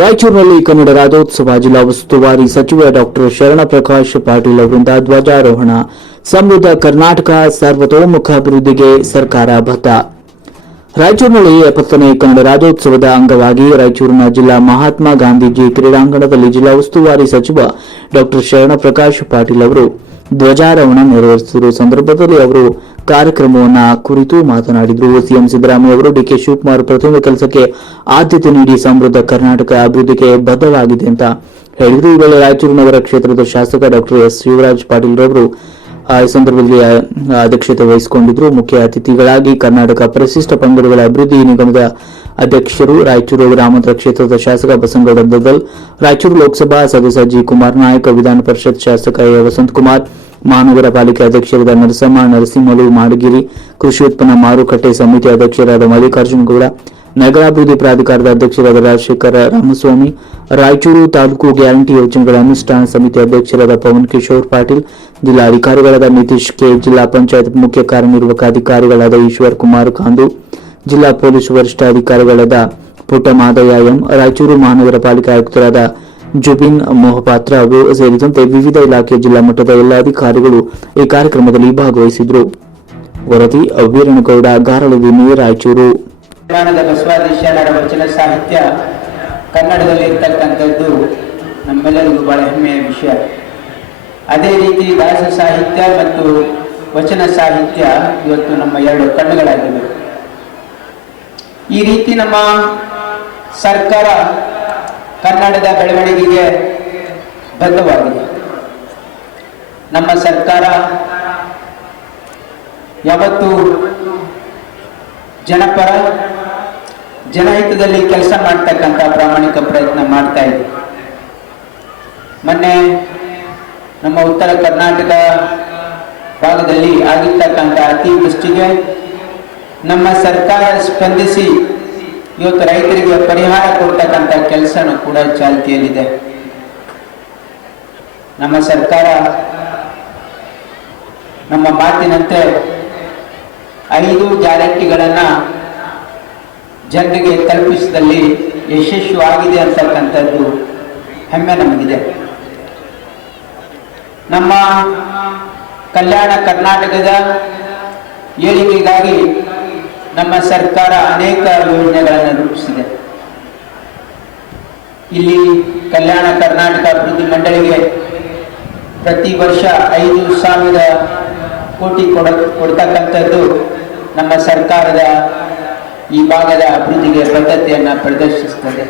ರಾಯಚೂರಿನಲ್ಲಿ ಕನ್ನಡ ರಾಜ್ಯೋತ್ಸವ ಜಿಲ್ಲಾ ಉಸ್ತುವಾರಿ ಸಚಿವ ಡಾಕ್ಟರ್ ಶರಣಪ್ರಕಾಶ್ ಪಾಟೀಲ್ ಅವರಿಂದ ಧ್ವಜಾರೋಹಣ. ಸಮೃದ್ಧ ಕರ್ನಾಟಕ ಸರ್ವತೋಮುಖ ಅಭಿವೃದ್ಧಿಗೆ ಸರ್ಕಾರ ಬದ್ಧ. ರಾಯಚೂರಿನಲ್ಲಿ 70ನೇ ಕನ್ನಡ ರಾಜ್ಯೋತ್ಸವದ ಅಂಗವಾಗಿ ರಾಯಚೂರಿನ ಜಿಲ್ಲಾ ಮಹಾತ್ಮ ಗಾಂಧೀಜಿ ಕ್ರೀಡಾಂಗಣದಲ್ಲಿ ಜಿಲ್ಲಾ ಉಸ್ತುವಾರಿ ಸಚಿವ ಡಾಕ್ಟರ್ ಶರಣಪ್ರಕಾಶ್ ಪಾಟೀಲ್ ಅವರು ಧ್ವಜಾರೋಹಣ ನೆರವೇರಿಸಿರುವ ಸಂದರ್ಭದಲ್ಲಿ ಅವರು ಕಾರ್ಯಕ್ರಮವನ್ನು ಕುರಿತು ಮಾತನಾಡಿದರು. ಸಿಎಂ ಸಿದ್ದರಾಮಯ್ಯ ಅವರು ಡಿಕೆ ಶಿವಕುಮಾರ್ ಪ್ರತಿಯೊಂದು ಕೆಲಸಕ್ಕೆ ಆದ್ಯತೆ ನೀಡಿ ಸಮೃದ್ಧ ಕರ್ನಾಟಕ ಅಭಿವೃದ್ಧಿಗೆ ಬದ್ಧವಾಗಿದೆ ಅಂತ ಹೇಳಿದರು. ಈ ವೇಳೆ ರಾಯಚೂರು ನಗರ ಕ್ಷೇತ್ರದ ಶಾಸಕ ಡಾಕ್ಟರ್ ಎಸ್ ಶಿವರಾಜ್ ಪಾಟೀಲ್ ರವರು ಈ ಸಂದರ್ಭದಲ್ಲಿ ಅಧ್ಯಕ್ಷತೆ ವಹಿಸಿಕೊಂಡಿದ್ದರು. ಮುಖ್ಯ ಅತಿಥಿಗಳಾಗಿ ಕರ್ನಾಟಕ ಪರಿಶಿಷ್ಟ ಪಂಗಡಗಳ ಅಭಿವೃದ್ಧಿ ನಿಗಮದ ಅಧ್ಯಕ್ಷರು, ರಾಯಚೂರು ಗ್ರಾಮಾಂತರ ಕ್ಷೇತ್ರದ ಶಾಸಕ ಬಸನಗೌಡ ದದ್ದಲ್, ರಾಯಚೂರು ಲೋಕಸಭಾ ಸದಸ್ಯ ಜಿ ಕುಮಾರ್ ನಾಯಕ್, ವಿಧಾನ ಪರಿಷತ್ ಶಾಸಕ ಎ ವಸಂತಕುಮಾರ್, ಮಹಾನಗರ ಪಾಲಿಕೆ ಅಧ್ಯಕ್ಷರಾದ ನರಸಿಂಹಲು ಮಾಡಗಿರಿ, ಕೃಷಿ ಉತ್ಪನ್ನ ಮಾರುಕಟ್ಟೆ ಸಮಿತಿ ಅಧ್ಯಕ್ಷರಾದ ಮಲ್ಲಿಕಾರ್ಜುನ ಗೌಡ, ನಗರಾಭಿವೃದ್ಧಿ ಪ್ರಾಧಿಕಾರದ ಅಧ್ಯಕ್ಷರಾದ ರಾಜಶೇಖರ ರಾಮಸ್ವಾಮಿ, ರಾಯಚೂರು ತಾಲೂಕು ಗ್ಯಾರಂಟಿ ಯೋಜನೆಗಳ ಅನುಷ್ಠಾನ ಸಮಿತಿ ಅಧ್ಯಕ್ಷರಾದ ಪವನ್ ಕಿಶೋರ್ ಪಾಟೀಲ್, ಜಿಲ್ಲಾಧಿಕಾರಿಗಳಾದ ನಿತೀಶ್ ಕೆ, ಜಿಲ್ಲಾ ಪಂಚಾಯತ್ ಮುಖ್ಯ ಕಾರ್ಯನಿರ್ವಾಹಕ ಅಧಿಕಾರಿಗಳಾದ ಈಶ್ವರ್ ಕುಮಾರ್ ಕಾಂದು, ಜಿಲ್ಲಾ ಪೊಲೀಸ್ ವರಿಷ್ಠಾಧಿಕಾರಿಗಳಾದ ಪುಟ್ಟಮಾದಯ್ಯ ಎಂ, ರಾಯಚೂರು ಮಹಾನಗರ ಪಾಲಿಕೆ ಆಯುಕ್ತರಾದ ಜುಬಿನ್ ಮೊಹಪಾತ್ರ ಅವರು ಸೇರಿದಂತೆ ವಿವಿಧ ಇಲಾಖೆ ಜಿಲ್ಲಾ ಮಟ್ಟದ ಎಲ್ಲ ಅಧಿಕಾರಿಗಳು ಈ ಕಾರ್ಯಕ್ರಮದಲ್ಲಿ ಭಾಗವಹಿಸಿದರು. ವರದಿ ವೀರನಗೌಡ, ಗಾರಳದಿನ್ನಿ, ರಾಯಚೂರು. ಬಸವಾದಿಶರಣರ ವಚನ ಸಾಹಿತ್ಯ ಕನ್ನಡದಲ್ಲಿ ಇರ್ತಕ್ಕಂಥದ್ದು ನಮ್ಮೆಲ್ಲರಿಗೂ ಬಹಳ ಹೆಮ್ಮೆಯ ವಿಷಯ. ಅದೇ ರೀತಿ ದಾಸ ಸಾಹಿತ್ಯ ಮತ್ತು ವಚನ ಸಾಹಿತ್ಯ ಇವತ್ತು ನಮ್ಮ ಎರಡು ಕಣ್ಣುಗಳಾಗಿವೆ. ಈ ರೀತಿ ನಮ್ಮ ಸರ್ಕಾರ ಕನ್ನಡದ ಬೆಳವಣಿಗೆಗೆ ಬದ್ಧವಾಗಿದೆ. ನಮ್ಮ ಸರ್ಕಾರ ಯಾವತ್ತೂ ಜನಪರ ಜನಹಿತದಲ್ಲಿ ಕೆಲಸ ಮಾಡ್ತಕ್ಕಂಥ ಪ್ರಾಮಾಣಿಕ ಪ್ರಯತ್ನ ಮಾಡ್ತಾ ಇದೆ. ಮೊನ್ನೆ ನಮ್ಮ ಉತ್ತರ ಕರ್ನಾಟಕ ಭಾಗದಲ್ಲಿ ಆಗಿರ್ತಕ್ಕಂಥ ಅತಿವೃಷ್ಟಿಗೆ ನಮ್ಮ ಸರ್ಕಾರ ಸ್ಪಂದಿಸಿ ಇವತ್ತು ರೈತರಿಗೆ ಪರಿಹಾರ ಕೊಡ್ತಕ್ಕಂಥ ಕೆಲಸನೂ ಕೂಡ ಚಾಲ್ತಿಯಲ್ಲಿದೆ. ನಮ್ಮ ಸರ್ಕಾರ ನಮ್ಮ ಮಾತಿನಂತೆ 5 ಗ್ಯಾರಂಟಿಗಳನ್ನ ಜನರಿಗೆ ತಲುಪಿಸಿದಲ್ಲಿ ಯಶಸ್ವಿಯಾಗಿದೆ ಅಂತಕ್ಕಂಥದ್ದು ಹೆಮ್ಮೆ ನಮಗಿದೆ. ನಮ್ಮ ಕಲ್ಯಾಣ ಕರ್ನಾಟಕದ ಏಳಿಗೆಗಾಗಿ ನಮ್ಮ ಸರ್ಕಾರ ಅನೇಕ ಯೋಜನೆಗಳನ್ನು ರೂಪಿಸಿದೆ. ಇಲ್ಲಿ ಕಲ್ಯಾಣ ಕರ್ನಾಟಕ ಅಭಿವೃದ್ಧಿ ಮಂಡಳಿಗೆ ಪ್ರತಿ ವರ್ಷ 5,000 ಕೋಟಿ ಕೊಡ್ತಕ್ಕಂಥದ್ದು ನಮ್ಮ ಸರ್ಕಾರದ ಈ ಭಾಗದ ಅಭಿವೃದ್ಧಿಗೆ ಬದ್ಧತೆಯನ್ನು ಪ್ರದರ್ಶಿಸುತ್ತದೆ.